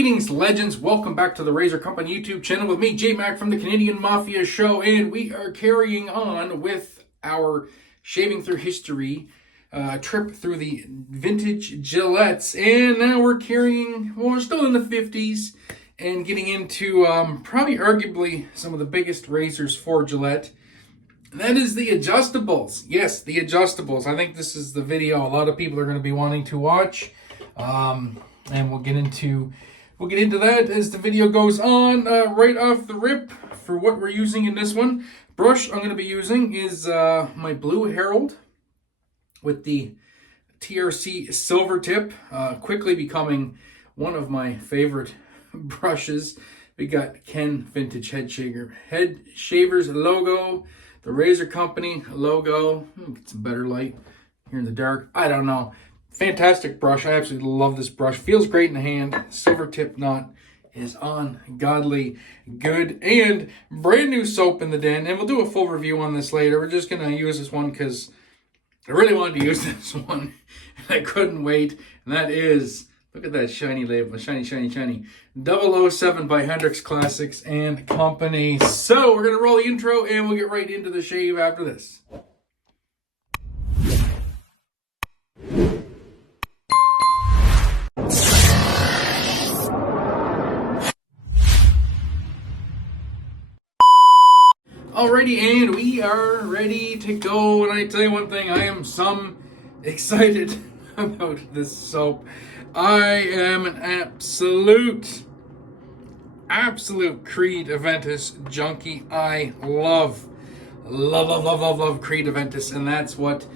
Greetings, legends. Welcome back to the Razor Company YouTube channel with me, J-Mac from the Canadian Mafia Show, and we are carrying on with our Shaving Through History trip through the vintage Gillettes, and now we're we're still in the 50s and getting into probably arguably some of the biggest razors for Gillette. That is the adjustables. Yes, the adjustables. I think this is the video a lot of people are going to be wanting to watch. And we'll get into that as the video goes on. Right off the rip, for what we're using in this one, brush I'm going to be using is my Blue Herald with the TRC silver tip, quickly becoming one of my favorite brushes. We got Ken Vintage Head Shavers logo, the Razor Company logo. Get some better light here in the dark. I don't know. Fantastic brush. I absolutely love this brush. Feels great in the hand. Silver tip knot is ungodly good. And brand new soap in the den. And we'll do a full review on this later. We're just going to use this one because I really wanted to use this one. And I couldn't wait. And that is, look at that shiny label. Shiny, shiny, shiny. 007 by Hendrix Classics and Company. So we're going to roll the intro and we'll get right into the shave after this. Alrighty, and we are ready to go. And I tell you one thing, I am excited about this soap. I am an absolute Creed Aventus junkie. I love Creed Aventus, and that's what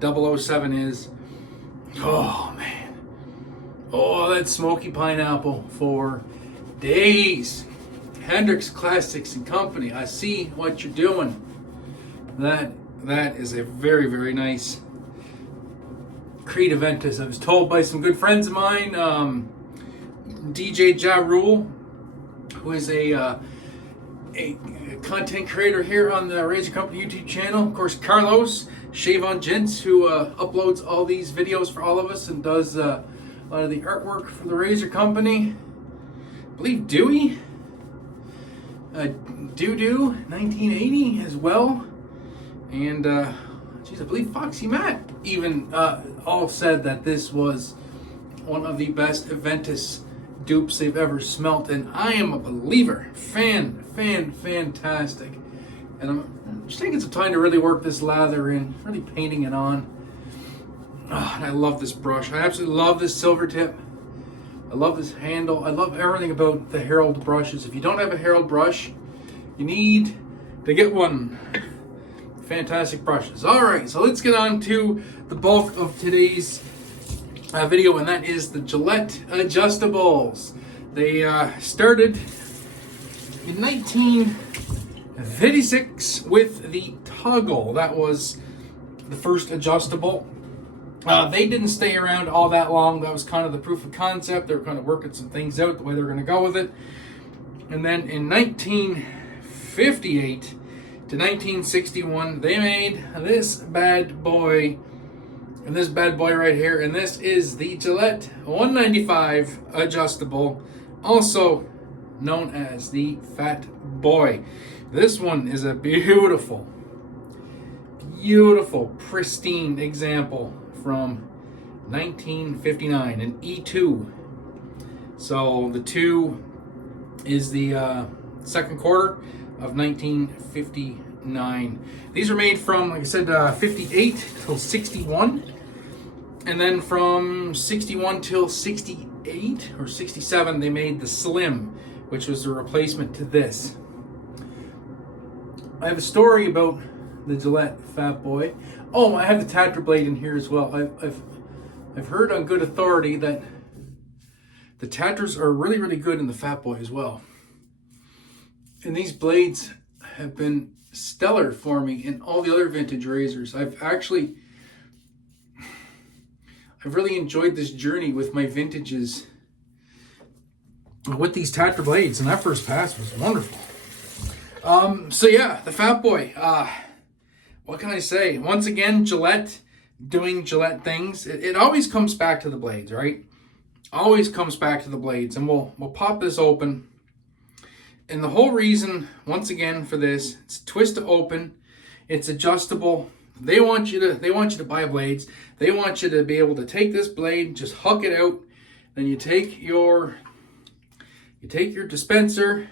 007 is. Oh man, oh, that smoky pineapple for days. Hendrix Classics and Company. I see what you're doing. That is a very, very nice Creed Aventus. I was told by some good friends of mine, DJ Ja Rule, who is a content creator here on the Razor Company YouTube channel. Of course, Carlos, Shave on Gents, who uploads all these videos for all of us and does a lot of the artwork for the Razor Company. I believe Dewey. Doo-Doo 1980 as well, and geez, I believe Foxy Matt even all said that this was one of the best Aventus dupes they've ever smelt, and I am a believer. Fantastic. And I'm just taking some time to really work this lather in, really painting it on. Oh, and I love this brush. I absolutely love this silver tip. I love this handle. I love everything about the Herald brushes. If you don't have a Herald brush, you need to get one. Fantastic brushes. All right, so let's get on to the bulk of today's video, and that is the Gillette adjustables. They started in 1956 with the Toggle. That was the first adjustable. They didn't stay around all that long. That was kind of the proof of concept. They were kind of working some things out, the way they were going to go with it. And then in 1958 to 1961, they made this bad boy. And this bad boy right here. And this is the Gillette 195 adjustable, also known as the Fat Boy. This one is a beautiful, pristine example from 1959, an E2. So the 2 is the second quarter of 1959. These are made from, like I said, 58 till 61, and then from 61 till 68 or 67 they made the Slim, which was the replacement to this. I have a story about the Gillette Fat Boy. Oh, I have the Tatra blade in here as well. I've heard on good authority that the Tatras are really good in the Fat Boy as well. And these blades have been stellar for me in all the other vintage razors. I've really enjoyed this journey with my vintages with these Tatra blades, and that first pass was wonderful. So yeah, the Fat Boy. What can I say? Once again, Gillette doing Gillette things. It always comes back to the blades, right? always comes back to the blades. And we'll pop this open. And the whole reason, once again, for this, it's twist to open. It's adjustable. They want you to buy blades. They want you to be able to take this blade, just huck it out. Then you take your dispenser.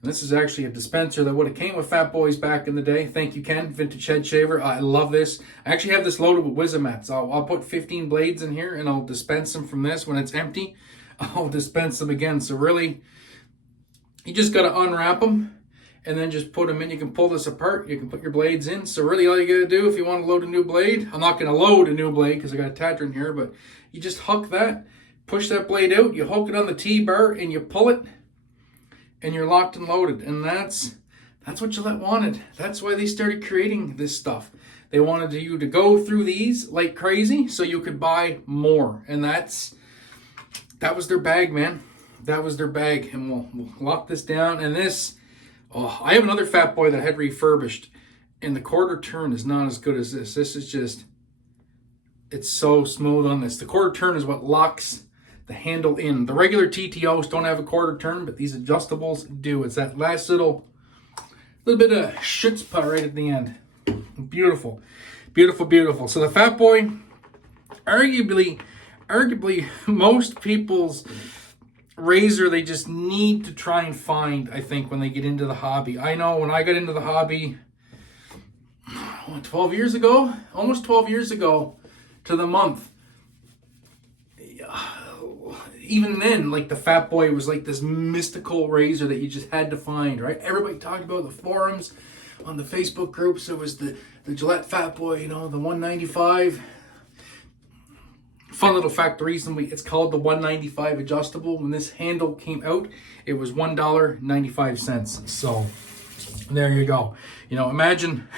And this is actually a dispenser that would have came with Fat Boys back in the day. Thank you, Ken. Vintage head shaver. I love this. I actually have this loaded with Wizamats. I'll put 15 blades in here and I'll dispense them from this. When it's empty, I'll dispense them again. So really, you just got to unwrap them and then just put them in. You can pull this apart. You can put your blades in. So really all you got to do if you want to load a new blade, I'm not going to load a new blade because I got a Tatra in here, but you just huck that, push that blade out, you hook it on the T-bar and you pull it and you're locked and loaded. And that's what Gillette wanted. That's why they started creating this stuff. They wanted you to go through these like crazy so you could buy more. And that was their bag, man. That was their bag. And we'll lock this down. And this, I have another Fat Boy that I had refurbished. And the quarter turn is not as good as this. This is just, it's so smooth on this. The quarter turn is what locks the handle in. The regular TTOs don't have a quarter turn, but these adjustables do. It's that last little bit of chutzpah right at the end. Beautiful, beautiful, beautiful. So the Fat Boy, arguably most people's razor they just need to try and find, I think, when they get into the hobby. I know when I got into the hobby 12 years ago, almost 12 years ago to the month, even then, like the Fat Boy was like this mystical razor that you just had to find, right? Everybody talked about the forums, on the Facebook groups. It was the Gillette Fat Boy, the 195. Fun little fact, the reason it's called the 195 adjustable, when this handle came out, it was $1.95. So there you go. Imagine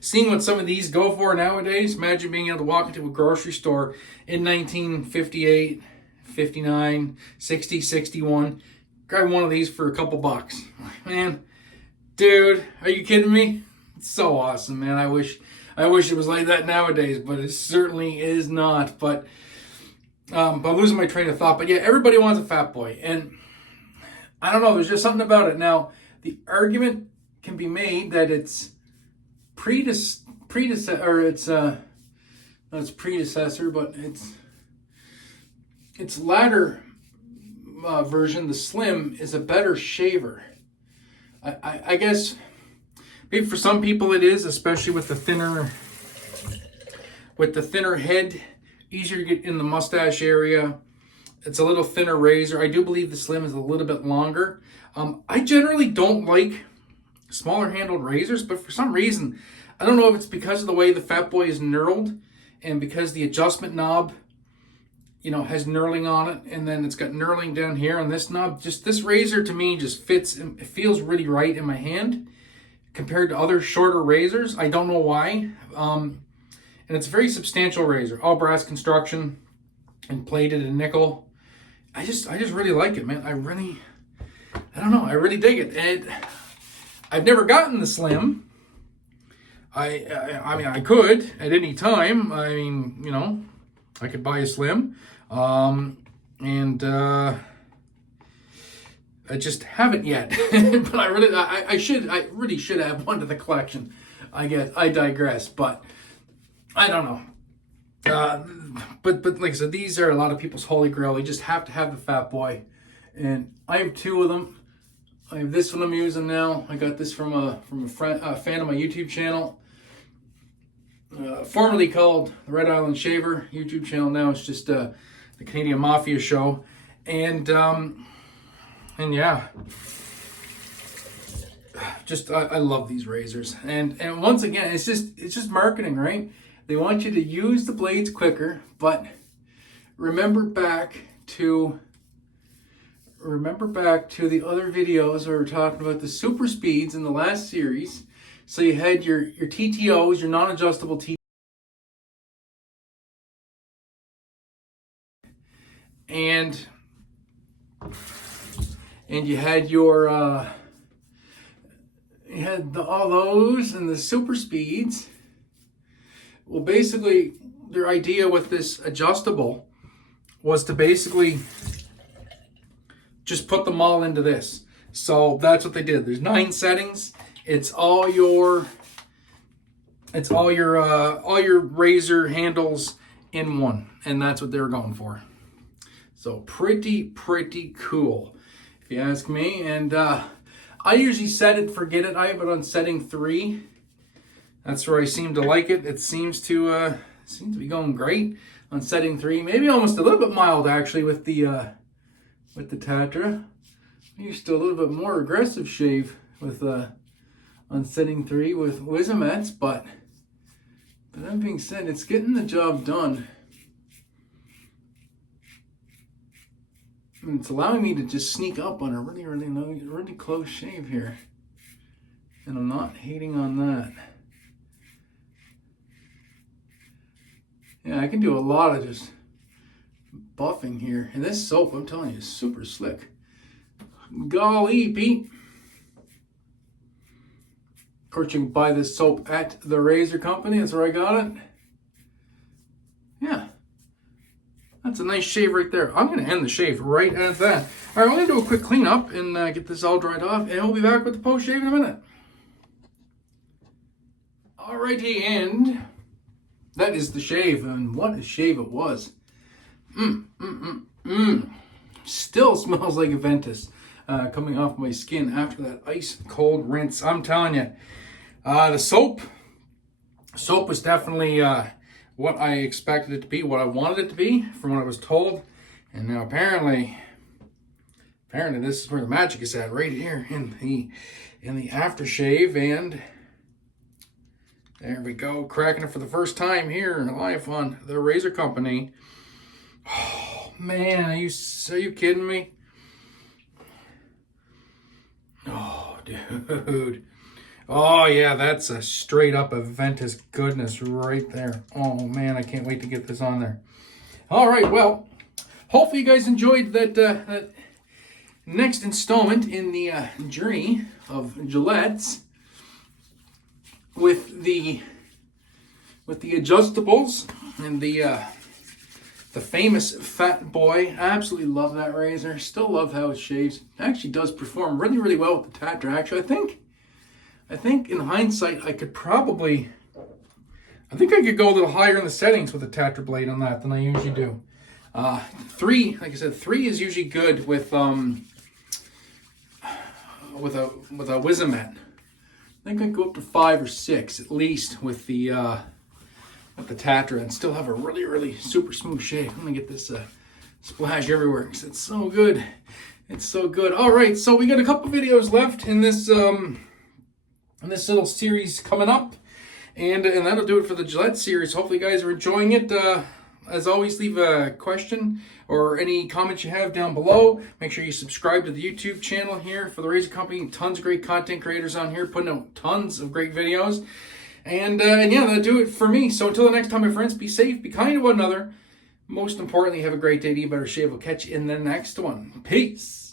seeing what some of these go for nowadays. Imagine being able to walk into a grocery store in 1958, 59, 60, 61, grab one of these for a couple bucks. Man, dude, are you kidding me? It's so awesome, man. I wish it was like that nowadays, but it certainly is not. But I'm losing my train of thought. But yeah, everybody wants a Fat Boy, and I don't know, there's just something about it. Now, the argument can be made that it's predecessor, but its latter version, the Slim, is a better shaver. I guess maybe for some people it is, especially with the thinner head, easier to get in the mustache area. It's a little thinner razor. I do believe the Slim is a little bit longer. I generally don't like smaller handled razors, but for some reason, I don't know if it's because of the way the Fat Boy is knurled and because the adjustment knob has knurling on it, and then it's got knurling down here on this knob. Just this razor to me just fits, it feels really right in my hand compared to other shorter razors. I don't know why. And it's a very substantial razor, all brass construction and plated in nickel. I just really like it, man. I don't know, I really dig it. And I've never gotten the Slim. I mean, I could at any time. I mean, I could buy a Slim. I just haven't yet. But I really should have one to the collection. I guess I digress, but I don't know. But like I said, these are a lot of people's holy grail. You just have to have the Fat Boy, and I have two of them. I have this one I'm using now. I got this from a fan of my YouTube channel, formerly called the Red Island Shaver YouTube channel. Now it's just the Canadian Mafia Show, and yeah, just I love these razors, and once again, it's just marketing, right? They want you to use the blades quicker, but remember back to the other videos where we were talking about the super speeds in the last series. So you had your TTOs, your non-adjustable TTOs, and you had your all those and the super speeds. Well, basically, their idea with this adjustable was to basically just put them all into this. So that's what they did. There's 9 settings. It's all your razor handles in one, and that's what they were going for. So pretty cool, if you ask me. And I usually set it, forget it. I have it on setting 3. That's where I seem to like it. It seems to be going great on setting 3. Maybe almost a little bit mild actually with the Tatra. I used to a little bit more aggressive shave with on setting 3 with Wizamets, but that being said, it's getting the job done. And it's allowing me to just sneak up on a really close shave here. And I'm not hating on that. Yeah, I can do a lot of just buffing here. And this soap, I'm telling you, is super slick. Golly, Pete. Of course, you can buy this soap at the Razor Company. That's where I got it. Yeah. That's a nice shave right there. I'm going to end the shave right at that. All right, I'm going to do a quick cleanup and get this all dried off. And we'll be back with the post-shave in a minute. Alrighty, and that is the shave. And what a shave it was. Still smells like Aventus coming off my skin after that ice cold rinse. I'm telling you, the soap was definitely what I expected it to be, what I wanted it to be from what I was told. And now apparently this is where the magic is at, right here in the aftershave. And there we go, cracking it for the first time here live on the Razor Company. Oh man, are you kidding me? Oh dude. Oh yeah, that's a straight up Aventus goodness right there. Oh man, I can't wait to get this on there. All right, well, hopefully you guys enjoyed that next installment in the journey of Gillette's with the adjustables and the famous Fat Boy. I absolutely love that razor. Still love how it shaves. It actually does perform really well with the Tatra. Actually, I think in hindsight, I could go a little higher in the settings with the Tatra blade on that than I usually do. 3, like I said, 3 is usually good with a Wizamet. I think I'd go up to 5 or 6 at least with the Tatra and still have a really super smooth shave. I'm gonna get this splash everywhere because it's so good. It's so good. All right, so we got a couple videos left in this little series coming up, and that'll do it for the Gillette series. Hopefully you guys are enjoying it. As always, leave a question or any comments you have down below. Make sure you subscribe to the YouTube channel here for the Razor Company. Tons of great content creators on here putting out tons of great videos. And yeah, that'll do it for me. So until the next time, my friends, be safe, be kind to one another. Most importantly, have a great day. Eat better shave. We'll catch you in the next one. Peace.